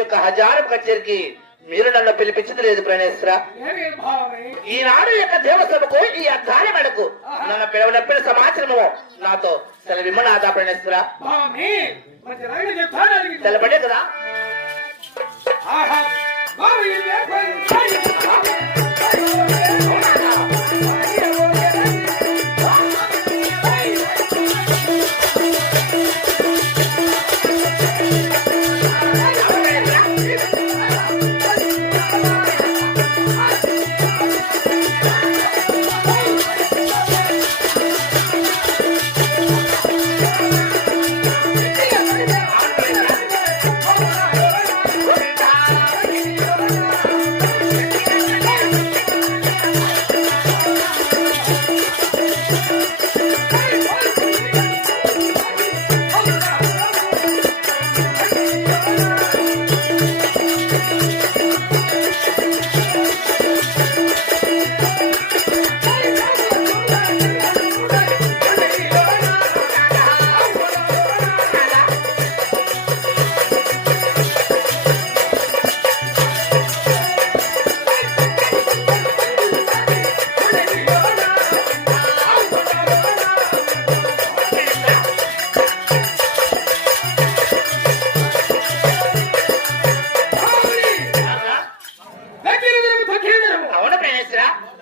యొక్క హజారం కచేరికి మీరు నన్ను పిలిపించింది లేదు ప్రణేశ్వర. ఈనాడు యొక్క దేవసభకు ఈ అధ్వాన మేడకు నన్ను పిలవనప్పిన సమాచారము నాతో సెలవిమ్మ నాదా ప్రణేశ్వర. తెలపడే కదా.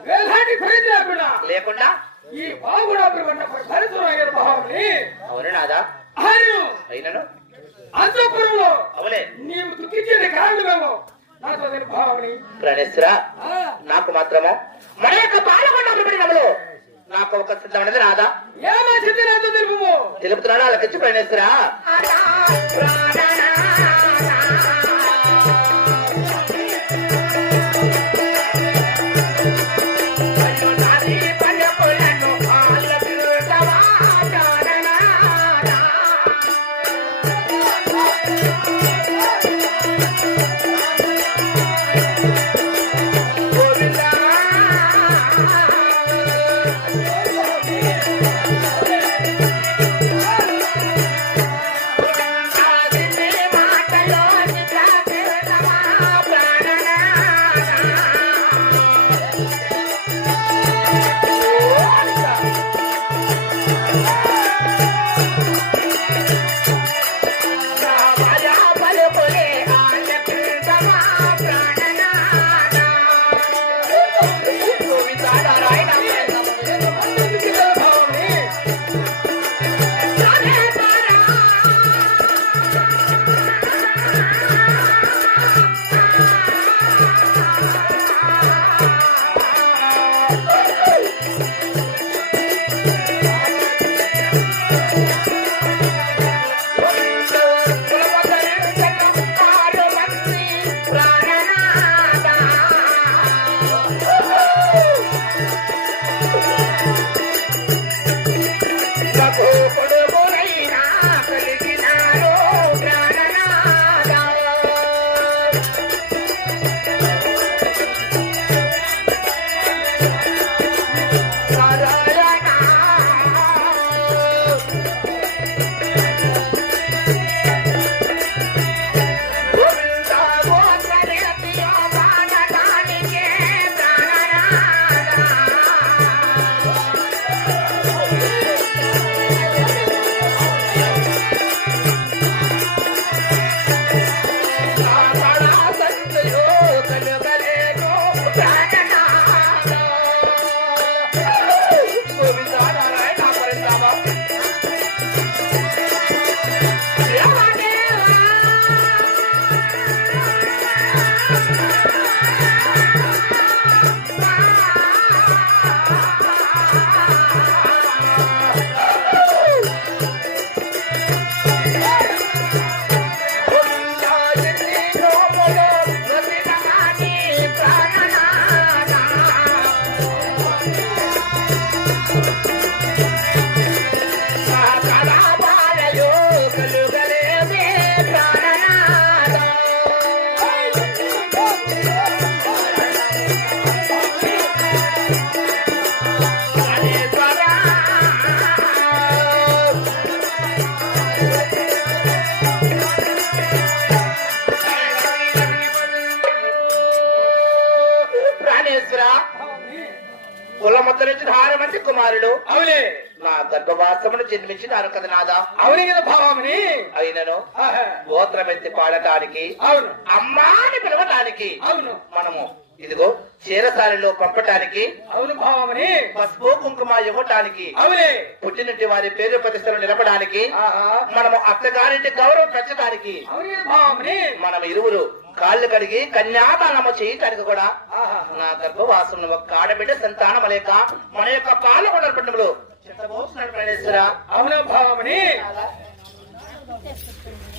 వేలాంటి లేకుండా ఈ బాగుడాపురి ఉన్న పరిసరాయన భావని అవును నాదా. ఆయన అయినను? అంతఃపురంలో అవునే నీవు దుఃఖించేది కారణమేమో నాతో నేను భావని ప్రణేశ్వర ఆ, నాకు మాత్రము మన యొక్క పాలకొండలో నాకు ఒక సిద్ధమైనది రాదా ఏమా నాతో తెలుపు తెలుపుతున్నాను అలకించి ప్రణేశ్వర. ప్రాణేశ్వర I'm Ah, Thank you. కుమారుడు అవునే. నా గర్భవాసమును జన్మించినారు కదా నాదా? అవునే కదా భావని అయినను. గోత్రమెత్తి పాడటానికి అవును. అమ్మా అని పిలవటానికి అవును. మనము ఇదిగో చీరసారిలో పంపటానికి అవును భావని. పసుపు కుంకుమ ఇవ్వటానికి అవునే. పుట్టినటి వారి పేరు ప్రతిష్టలు నిలపడానికి. మనము అత్తగారింటి గౌరవం పెంచడానికి మనం ఇరువురు కాళ్ళు కడిగి కన్యాదానము చేయటానికి కూడా. నా గర్భవాసం ఒక ఆడబిడ్డ సంతానం లేక మన యొక్క పాలకొండ చిత్తబోతున్నాడు ప్రణేశ్వర అవును భావని.